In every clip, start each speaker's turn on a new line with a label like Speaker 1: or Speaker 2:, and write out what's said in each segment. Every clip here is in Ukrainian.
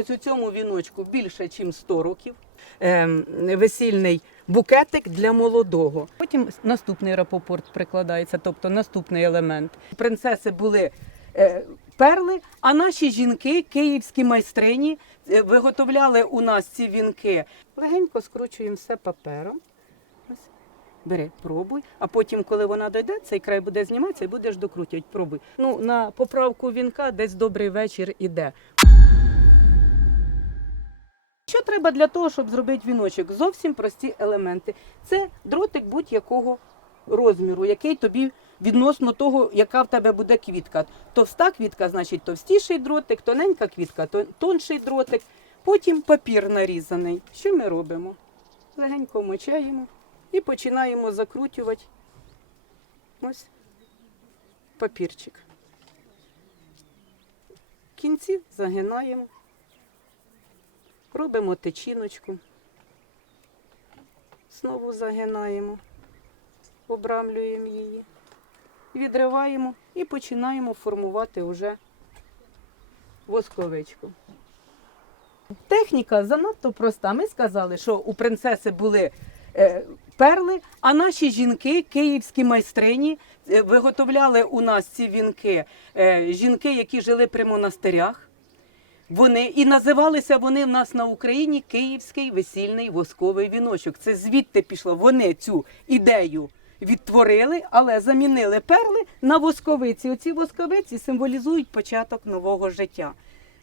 Speaker 1: Ось у цьому віночку більше, ніж 100 років. Ем, весільний букетик для молодого. Потім наступний рапопорт прикладається, тобто наступний елемент. Принцеси були е, перли, а наші жінки, київські майстрині, е, виготовляли у нас ці вінки. Легенько скручуємо все папером. Ось. Бери, пробуй. А потім, коли вона дойде, цей край буде зніматися і будеш докрутювати. Пробуй. Ну, на поправку вінка десь добрий вечір іде. Треба для того, щоб зробити віночок? Зовсім прості елементи. Це дротик будь-якого розміру, який тобі відносно того, яка в тебе буде квітка. Товста квітка, значить товстіший дротик, тоненька квітка, тонший дротик. Потім папір нарізаний. Що ми робимо? Легенько мочаємо і починаємо закрутювати ось папірчик. В кінці загинаємо. Робимо течіночку, знову загинаємо, обрамлюємо її, відриваємо і починаємо формувати вже восковичку. Техніка занадто проста. Ми сказали, що у принцеси були е, перли, а наші жінки, київські майстрині, е, виготовляли у нас ці вінки. Е, жінки, які жили при монастирях. Вони і називалися вони в нас на Україні Київський весільний восковий віночок. Це звідти пішло. Вони цю ідею відтворили, але замінили перли на восковиці. Оці восковиці символізують початок нового життя,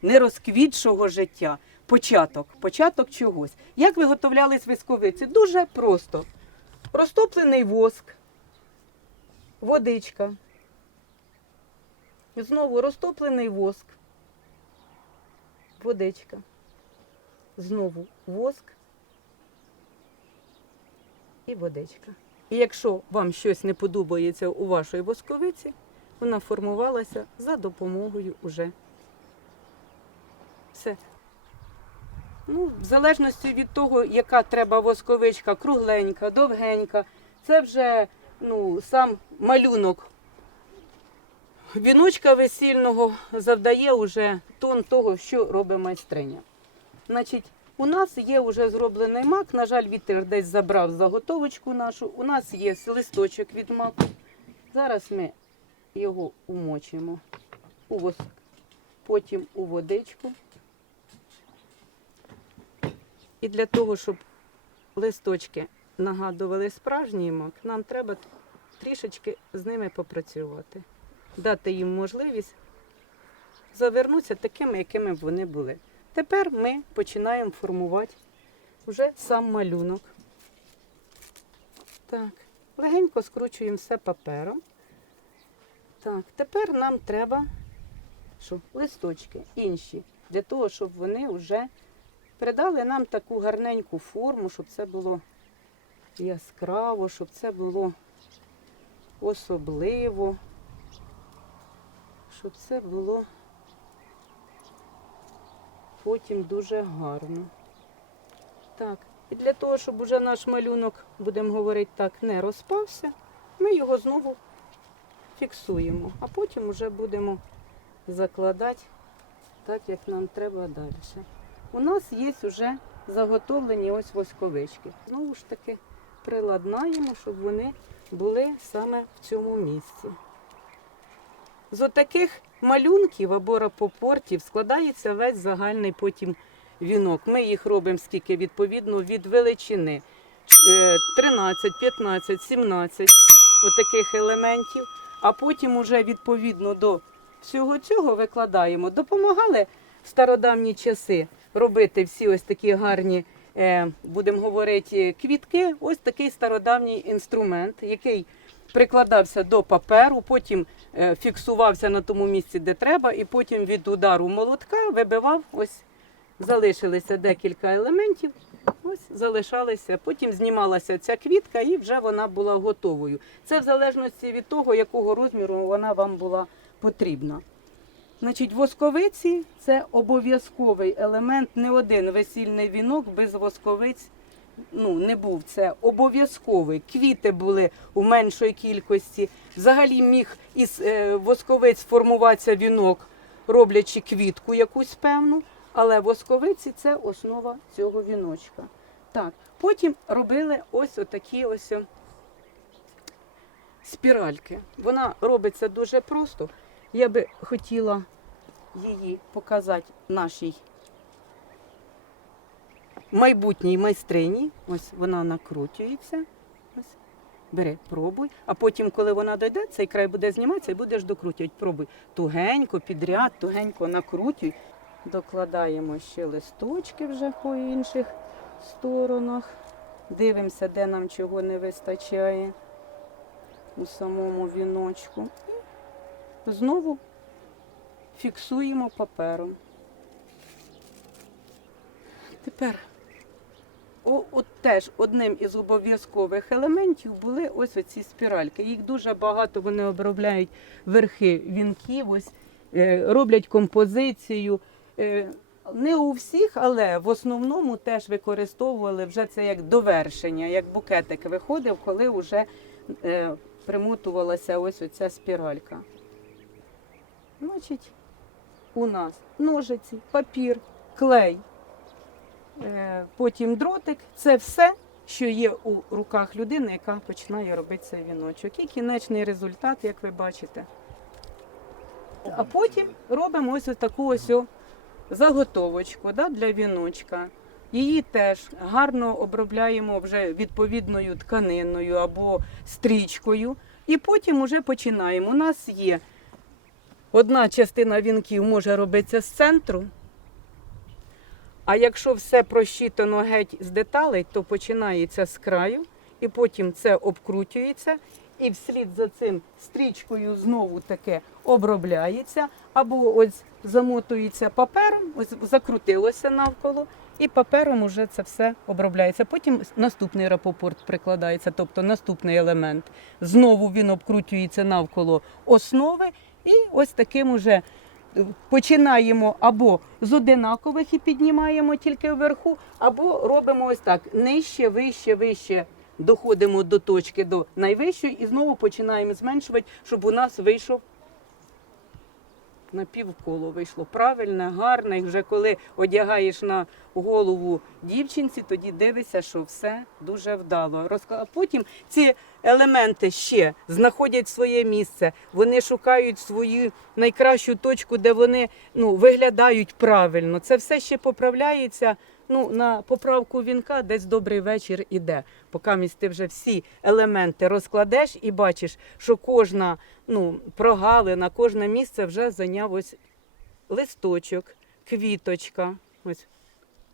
Speaker 1: не розквітшого життя. Початок, початок чогось. Як виготовлялись восковиці? Дуже просто. Розтоплений воск, водичка. Знову розтоплений воск водичка, знову воск і водичка. І якщо вам щось не подобається у вашої восковиці, вона формувалася за допомогою уже. Все. Ну, в залежності від того, яка треба восковичка, кругленька, довгенька, це вже ну, сам малюнок віночка весільного завдає уже тон того, що робить майстриня. Значить, у нас є вже зроблений мак. На жаль, вітер десь забрав заготовочку нашу. У нас є листочок від маку. Зараз ми його умочимо у воск, потім у водичку. І для того, щоб листочки нагадували справжній мак, нам треба трішечки з ними попрацювати дати їм можливість завернутися такими, якими б вони були. Тепер ми починаємо формувати вже сам малюнок. Так, легенько скручуємо все папером. Так, тепер нам треба що, листочки інші, для того, щоб вони вже придали нам таку гарненьку форму, щоб це було яскраво, щоб це було особливо щоб це було потім дуже гарно. Так, і для того, щоб уже наш малюнок, будемо говорити так, не розпався, ми його знову фіксуємо, а потім вже будемо закладати так, як нам треба далі. У нас є вже заготовлені ось восковички. Знову ж таки, приладнаємо, щоб вони були саме в цьому місці. З отаких малюнків або рапопортів складається весь загальний потім вінок. Ми їх робимо скільки відповідно від величини. Е, 13, 15, 17 отаких елементів. А потім уже відповідно до всього цього викладаємо. Допомагали в стародавні часи робити всі ось такі гарні, е, будемо говорити, квітки. Ось такий стародавній інструмент, який прикладався до паперу, потім е, фіксувався на тому місці, де треба, і потім від удару молотка вибивав. Ось залишилися декілька елементів. Ось залишалися. Потім знімалася ця квітка, і вже вона була готовою. Це в залежності від того, якого розміру вона вам була потрібна. Значить, восковиці це обов'язковий елемент. Не один весільний вінок без восковиць ну, не був. Це обов'язковий. Квіти були у меншої кількості. Взагалі міг із е, восковиць формуватися вінок, роблячи квітку якусь певну. Але восковиці це основа цього віночка. Так, потім робили ось отакі ось спіральки. Вона робиться дуже просто. Я би хотіла її показати нашій майбутній майстрині. Ось вона накручується. Ось. Бери, пробуй. А потім, коли вона дойде, цей край буде зніматися і будеш докручувати. Пробуй. Тугенько, підряд, тугенько накрутюй. Докладаємо ще листочки вже по інших сторонах. Дивимося, де нам чого не вистачає у самому віночку. І знову фіксуємо папером. Тепер о, от теж одним із обов'язкових елементів були ось оці спіральки. Їх дуже багато вони обробляють верхи вінків, ось е, роблять композицію. Е, не у всіх, але в основному теж використовували вже це як довершення, як букетик виходив, коли вже е, примотувалася ось оця спіралька. Значить, у нас ножиці, папір, клей, потім дротик це все, що є у руках людини, яка починає робити цей віночок. І кінечний результат, як ви бачите. А потім робимо ось таку ось заготовочку да, для віночка. Її теж гарно обробляємо вже відповідною тканиною або стрічкою. І потім вже починаємо. У нас є одна частина вінків може робитися з центру. А якщо все просчитано геть з деталей, то починається з краю, і потім це обкрутюється, і вслід за цим стрічкою знову таке обробляється, або ось замотується папером, ось закрутилося навколо, і папером уже це все обробляється. Потім наступний рапопорт прикладається, тобто наступний елемент. Знову він обкручується навколо основи, і ось таким уже починаємо або з одинакових і піднімаємо тільки вверху, або робимо ось так: нижче, вище, вище. Доходимо до точки до найвищої і знову починаємо зменшувати, щоб у нас вийшов на півколо вийшло правильне, гарне. І вже коли одягаєш на голову дівчинці, тоді дивишся, що все дуже вдало. А потім ці елементи ще знаходять своє місце. Вони шукають свою найкращу точку, де вони ну, виглядають правильно. Це все ще поправляється. Ну, на поправку вінка десь добрий вечір іде. Поки ти вже всі елементи розкладеш і бачиш, що кожна ну, прогалина, кожне місце вже зайняв ось листочок, квіточка. Ось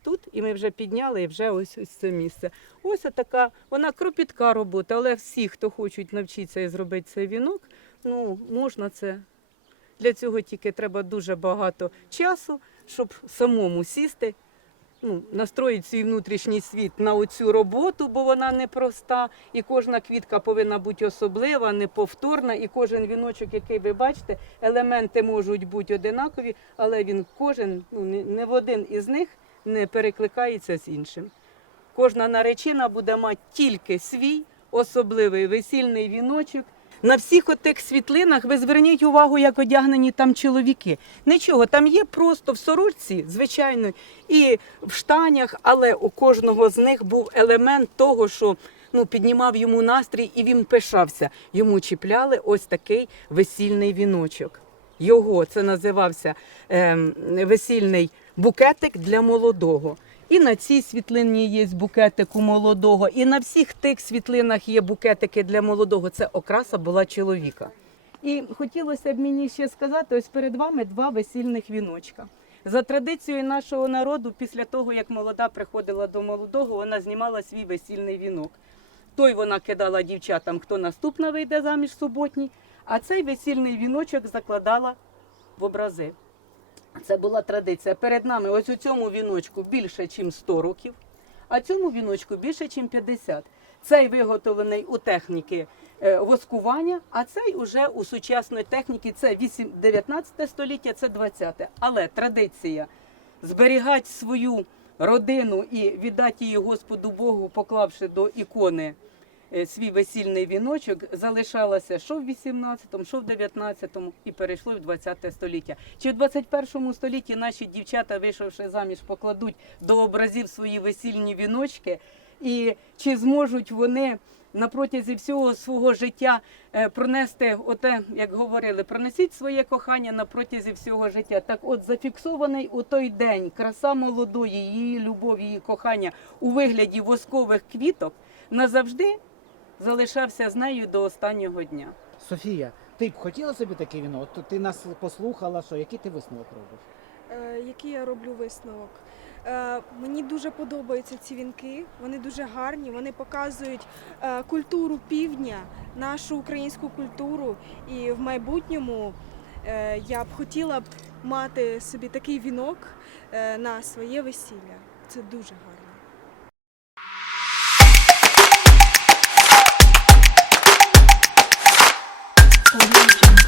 Speaker 1: тут, і ми вже підняли і вже ось ось це місце. Ось така, вона кропітка робота, але всі, хто хочуть навчитися і зробити цей вінок, ну, можна це. Для цього тільки треба дуже багато часу, щоб самому сісти ну, настроїть свій внутрішній світ на оцю роботу, бо вона непроста, і кожна квітка повинна бути особлива, неповторна, і кожен віночок, який ви бачите, елементи можуть бути одинакові, але він кожен, ну, не- в один із них не перекликається з іншим. Кожна наречена буде мати тільки свій особливий весільний віночок. На всіх отих світлинах ви зверніть увагу, як одягнені там чоловіки. Нічого, там є просто в сорочці, звичайно, і в штанях, але у кожного з них був елемент того, що ну, піднімав йому настрій і він пишався. Йому чіпляли ось такий весільний віночок. Його це називався ем, весільний букетик для молодого. І на цій світлині є букетик у молодого, і на всіх тих світлинах є букетики для молодого. Це окраса була чоловіка. І хотілося б мені ще сказати: ось перед вами два весільних віночка. За традицією нашого народу, після того як молода приходила до молодого, вона знімала свій весільний вінок. Той вона кидала дівчатам, хто наступна вийде заміж суботній, а цей весільний віночок закладала в образи. Це була традиція. Перед нами ось у цьому віночку більше, ніж 100 років, а цьому віночку більше, ніж 50. Цей виготовлений у техніки е, воскування, а цей уже у сучасної техніки це 8, 19 століття, це 20. Але традиція зберігати свою родину і віддати її Господу Богу, поклавши до ікони свій весільний віночок залишалася що в 18-му, що в 19-му і перейшло в 20 століття. Чи в 21 столітті наші дівчата, вийшовши заміж, покладуть до образів свої весільні віночки, і чи зможуть вони на протязі всього свого життя е, пронести оте, як говорили, пронесіть своє кохання на протязі всього життя. Так от зафіксований у той день краса молодої, її любов, її кохання у вигляді воскових квіток назавжди залишався з нею до останнього дня.
Speaker 2: Софія, ти б хотіла собі таке віно? От ти нас послухала, що який ти висновок робиш?
Speaker 3: Е, який я роблю висновок. Е, мені дуже подобаються ці вінки, вони дуже гарні, вони показують е, культуру півдня, нашу українську культуру. І в майбутньому е, я б хотіла б мати собі такий вінок е, на своє весілля. Це дуже гарно.
Speaker 4: 我们